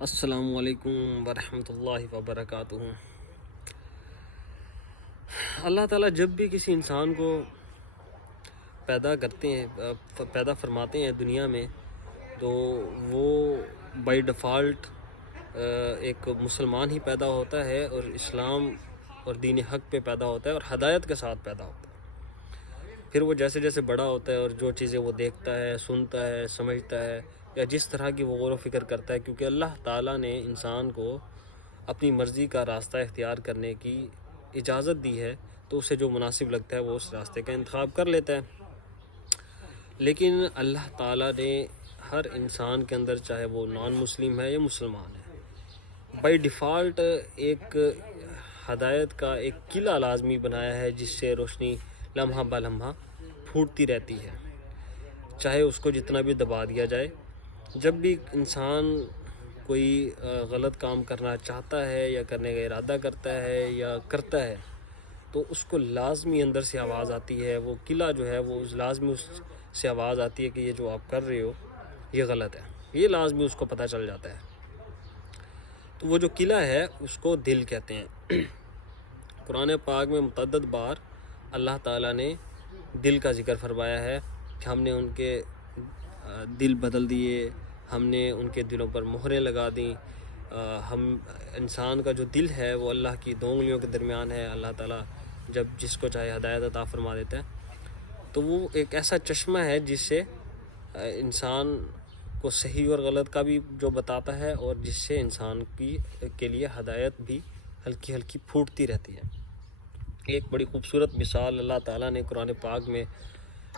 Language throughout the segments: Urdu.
السلام علیکم ورحمۃ اللہ وبرکاتہ۔ اللہ تعالیٰ جب بھی کسی انسان کو پیدا فرماتے ہیں دنیا میں، تو وہ بائی ڈیفالٹ ایک مسلمان ہی پیدا ہوتا ہے اور اسلام اور دین حق پہ پیدا ہوتا ہے اور ہدایت کے ساتھ پیدا ہوتا ہے۔ پھر وہ جیسے جیسے بڑا ہوتا ہے اور جو چیزیں وہ دیکھتا ہے، سنتا ہے، سمجھتا ہے، یا جس طرح کی وہ غور و فکر کرتا ہے، کیونکہ اللہ تعالیٰ نے انسان کو اپنی مرضی کا راستہ اختیار کرنے کی اجازت دی ہے، تو اسے جو مناسب لگتا ہے وہ اس راستے کا انتخاب کر لیتا ہے۔ لیکن اللہ تعالیٰ نے ہر انسان کے اندر، چاہے وہ نان مسلم ہے یا مسلمان ہے، بائی ڈیفالٹ ایک ہدایت کا ایک قلعہ لازمی بنایا ہے، جس سے روشنی لمحہ بہ لمحہ پھوٹتی رہتی ہے، چاہے اس کو جتنا بھی دبا دیا جائے۔ جب بھی انسان کوئی غلط کام کرنا چاہتا ہے یا کرنے کا ارادہ کرتا ہے یا کرتا ہے، تو اس کو لازمی اندر سے آواز آتی ہے، وہ قلعہ جو ہے وہ لازمی اس سے آواز آتی ہے کہ یہ جو آپ کر رہے ہو یہ غلط ہے، یہ لازمی اس کو پتہ چل جاتا ہے۔ تو وہ جو قلعہ ہے اس کو دل کہتے ہیں۔ قرآن پاک میں متعدد بار اللہ تعالیٰ نے دل کا ذکر فرمایا ہے کہ ہم نے ان کے دل بدل دیے، ہم نے ان کے دلوں پر مہریں لگا دیں۔ ہم انسان کا جو دل ہے وہ اللہ کی دو انگلیوں کے درمیان ہے۔ اللہ تعالیٰ جب جس کو چاہے ہدایت عطا فرما دیتا ہے، تو وہ ایک ایسا چشمہ ہے جس سے انسان کو صحیح اور غلط کا بھی جو بتاتا ہے، اور جس سے انسان کے لیے ہدایت بھی ہلکی ہلکی پھوٹتی رہتی ہے۔ ایک بڑی خوبصورت مثال اللہ تعالیٰ نے قرآن پاک میں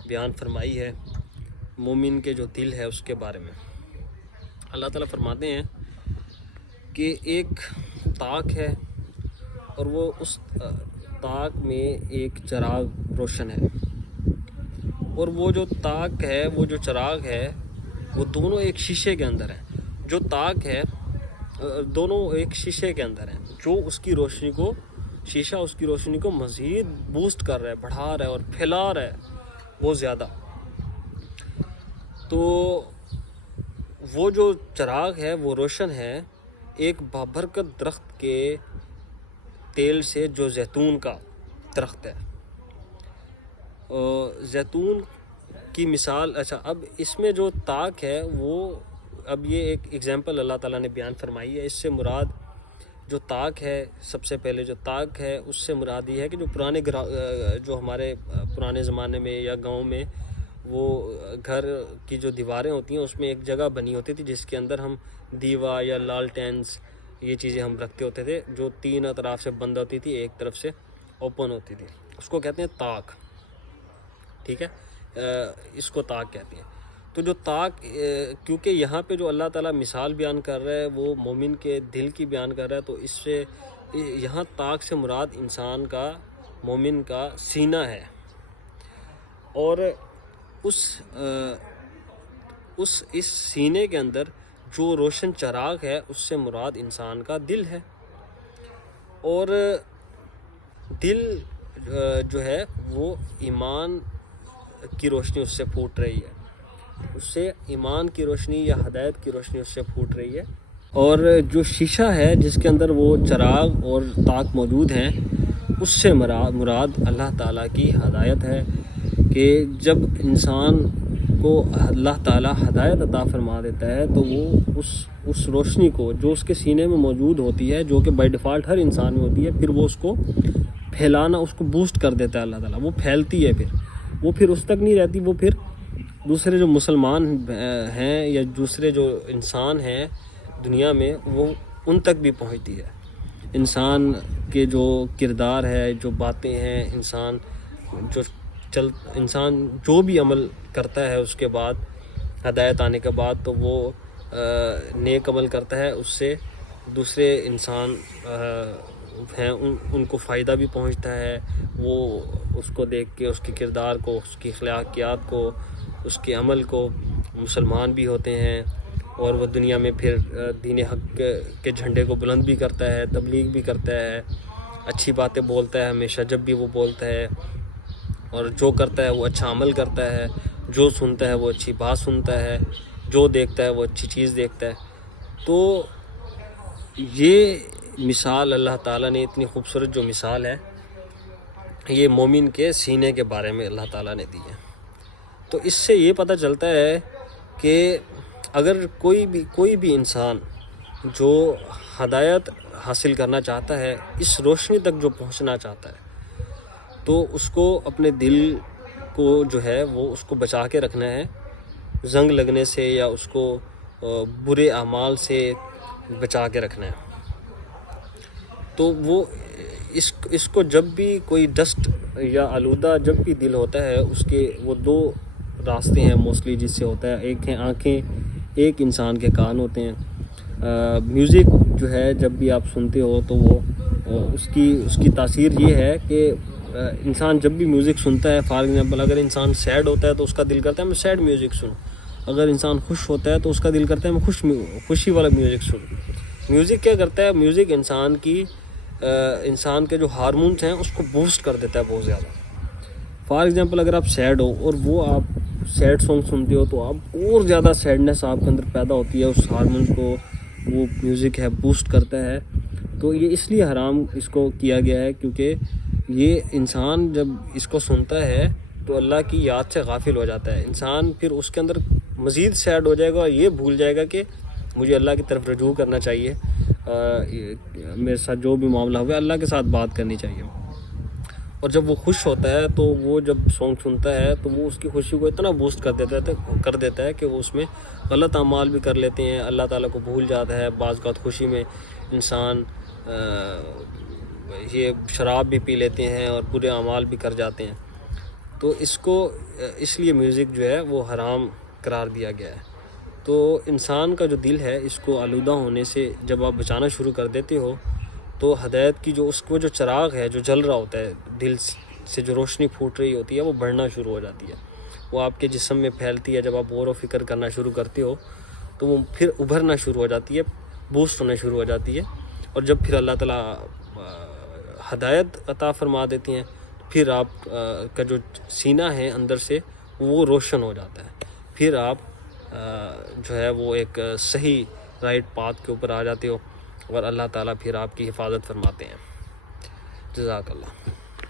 بیان فرمائی ہے مومن کے جو دل ہے اس کے بارے میں۔ اللہ تعالیٰ فرماتے ہیں کہ ایک طاق ہے، اور وہ اس طاق میں ایک چراغ روشن ہے، اور وہ جو طاق ہے، وہ جو چراغ ہے، وہ دونوں ایک شیشے کے اندر ہیں۔ جو طاق ہے دونوں ایک شیشے کے اندر ہیں، جو اس کی روشنی کو، شیشہ اس کی روشنی کو مزید بوسٹ کر رہا ہے، بڑھا رہا ہے اور پھیلا رہا ہے بہت زیادہ۔ تو وہ جو چراغ ہے وہ روشن ہے ایک بابرکت درخت کے تیل سے، جو زیتون کا درخت ہے۔ زیتون کی مثال، اچھا اب اس میں جو طاق ہے وہ، اب یہ ایک ایگزامپل اللہ تعالیٰ نے بیان فرمائی ہے۔ اس سے مراد جو طاق ہے، سب سے پہلے جو طاق ہے اس سے مراد یہ ہے کہ جو ہمارے پرانے زمانے میں یا گاؤں میں وہ گھر کی جو دیواریں ہوتی ہیں، اس میں ایک جگہ بنی ہوتی تھی جس کے اندر ہم دیوا یا لالٹینس یہ چیزیں ہم رکھتے ہوتے تھے، جو تین اطراف سے بند ہوتی تھی، ایک طرف سے اوپن ہوتی تھی، اس کو کہتے ہیں طاق۔ ٹھیک ہے، اس کو طاق کہتے ہیں۔ تو جو طاق، کیونکہ یہاں پہ جو اللہ تعالیٰ مثال بیان کر رہا ہے وہ مومن کے دل کی بیان کر رہا ہے، تو اس سے یہاں طاق سے مراد انسان کا، مومن کا سینہ ہے، اور اس سینے کے اندر جو روشن چراغ ہے اس سے مراد انسان کا دل ہے۔ اور دل جو ہے وہ ایمان کی روشنی اس سے پھوٹ رہی ہے، اس سے ایمان کی روشنی یا ہدایت کی روشنی اس سے پھوٹ رہی ہے۔ اور جو شیشہ ہے جس کے اندر وہ چراغ اور طاق موجود ہیں، اس سے مراد اللہ تعالیٰ کی ہدایت ہے، کہ جب انسان کو اللہ تعالیٰ ہدایت عطا فرما دیتا ہے تو وہ اس روشنی کو جو اس کے سینے میں موجود ہوتی ہے، جو کہ بائی ڈیفالٹ ہر انسان میں ہوتی ہے، پھر وہ اس کو پھیلانا، اس کو بوسٹ کر دیتا ہے اللہ تعالیٰ، وہ پھیلتی ہے، پھر اس تک نہیں رہتی، وہ پھر دوسرے جو مسلمان ہیں یا دوسرے جو انسان ہیں دنیا میں، وہ ان تک بھی پہنچتی ہے۔ انسان کے جو کردار ہے، جو باتیں ہیں، انسان جو بھی عمل کرتا ہے اس کے بعد، ہدایت آنے کے بعد، تو وہ نیک عمل کرتا ہے، اس سے دوسرے انسان ہیں ان کو فائدہ بھی پہنچتا ہے۔ وہ اس کو دیکھ کے، اس کے کردار کو، اس کی اخلاقیات کو، اس کے عمل کو مسلمان بھی ہوتے ہیں، اور وہ دنیا میں پھر دین حق کے جھنڈے کو بلند بھی کرتا ہے، تبلیغ بھی کرتا ہے، اچھی باتیں بولتا ہے ہمیشہ جب بھی وہ بولتا ہے، اور جو کرتا ہے وہ اچھا عمل کرتا ہے، جو سنتا ہے وہ اچھی بات سنتا ہے، جو دیکھتا ہے وہ اچھی چیز دیکھتا ہے۔ تو یہ مثال اللہ تعالیٰ نے اتنی خوبصورت جو مثال ہے یہ مومن کے سینے کے بارے میں اللہ تعالیٰ نے دی ہے. تو اس سے یہ پتہ چلتا ہے کہ اگر کوئی بھی انسان جو ہدایت حاصل کرنا چاہتا ہے، اس روشنی تک جو پہنچنا چاہتا ہے، تو اس کو اپنے دل کو جو ہے وہ اس کو بچا کے رکھنا ہے زنگ لگنے سے، یا اس کو برے اعمال سے بچا کے رکھنا ہے. تو وہ اس کو جب بھی کوئی ڈسٹ یا آلودہ جب بھی دل ہوتا ہے، اس کے وہ دو راستے ہیں موسٹلی جس سے ہوتا ہے. ایک ہیں آنکھیں، ایک انسان کے کان ہوتے ہیں. میوزک جو ہے جب بھی آپ سنتے ہو تو وہ اس کی تاثیر یہ ہے کہ انسان جب بھی میوزک سنتا ہے، فار ایگزامپل اگر انسان سیڈ ہوتا ہے تو اس کا دل کرتا ہے میں سیڈ میوزک سنوں، اگر انسان خوش ہوتا ہے تو اس کا دل کرتا ہے میں خوشی والا میوزک سنوں. میوزک کیا کرتا ہے؟ میوزک انسان کے جو ہارمونز ہیں اس کو بوسٹ کر دیتا ہے بہت زیادہ. فار ایگزامپل اگر آپ سیڈ ہو اور وہ آپ سیڈ سانگ سنتے ہو تو آپ اور زیادہ سیڈنس آپ کے اندر پیدا ہوتی ہے، اس ہارمونز کو وہ میوزک ہے بوسٹ کرتا ہے. تو یہ اس لیے حرام اس کو کیا گیا ہے کیونکہ یہ انسان جب اس کو سنتا ہے تو اللہ کی یاد سے غافل ہو جاتا ہے. انسان پھر اس کے اندر مزید سیڈ ہو جائے گا اور یہ بھول جائے گا کہ مجھے اللہ کی طرف رجوع کرنا چاہیے، میرے ساتھ جو بھی معاملہ ہوا اللہ کے ساتھ بات کرنی چاہیے. اور جب وہ خوش ہوتا ہے تو وہ جب سانگ سنتا ہے تو وہ اس کی خوشی کو اتنا بوسٹ کر دیتا ہے کہ وہ اس میں غلط اعمال بھی کر لیتے ہیں، اللہ تعالیٰ کو بھول جاتا ہے. بعض اوقات خوشی میں انسان یہ شراب بھی پی لیتے ہیں اور برے اعمال بھی کر جاتے ہیں. تو اس لیے میوزک جو ہے وہ حرام قرار دیا گیا ہے. تو انسان کا جو دل ہے اس کو آلودہ ہونے سے جب آپ بچانا شروع کر دیتے ہو تو ہدایت کی جو جو چراغ ہے جو جل رہا ہوتا ہے، دل سے جو روشنی پھوٹ رہی ہوتی ہے وہ بڑھنا شروع ہو جاتی ہے، وہ آپ کے جسم میں پھیلتی ہے. جب آپ غور و فکر کرنا شروع کرتے ہو تو وہ پھر ابھرنا شروع ہو جاتی ہے، بوسٹ ہونا شروع ہو جاتی ہے. اور جب پھر اللہ تعالیٰ ہدایت عطا فرما دیتی ہیں پھر آپ کا جو سینہ ہے اندر سے وہ روشن ہو جاتا ہے. پھر آپ جو ہے وہ ایک صحیح رائٹ پاتھ کے اوپر آ جاتے ہو اور اللہ تعالیٰ پھر آپ کی حفاظت فرماتے ہیں. جزاک اللہ.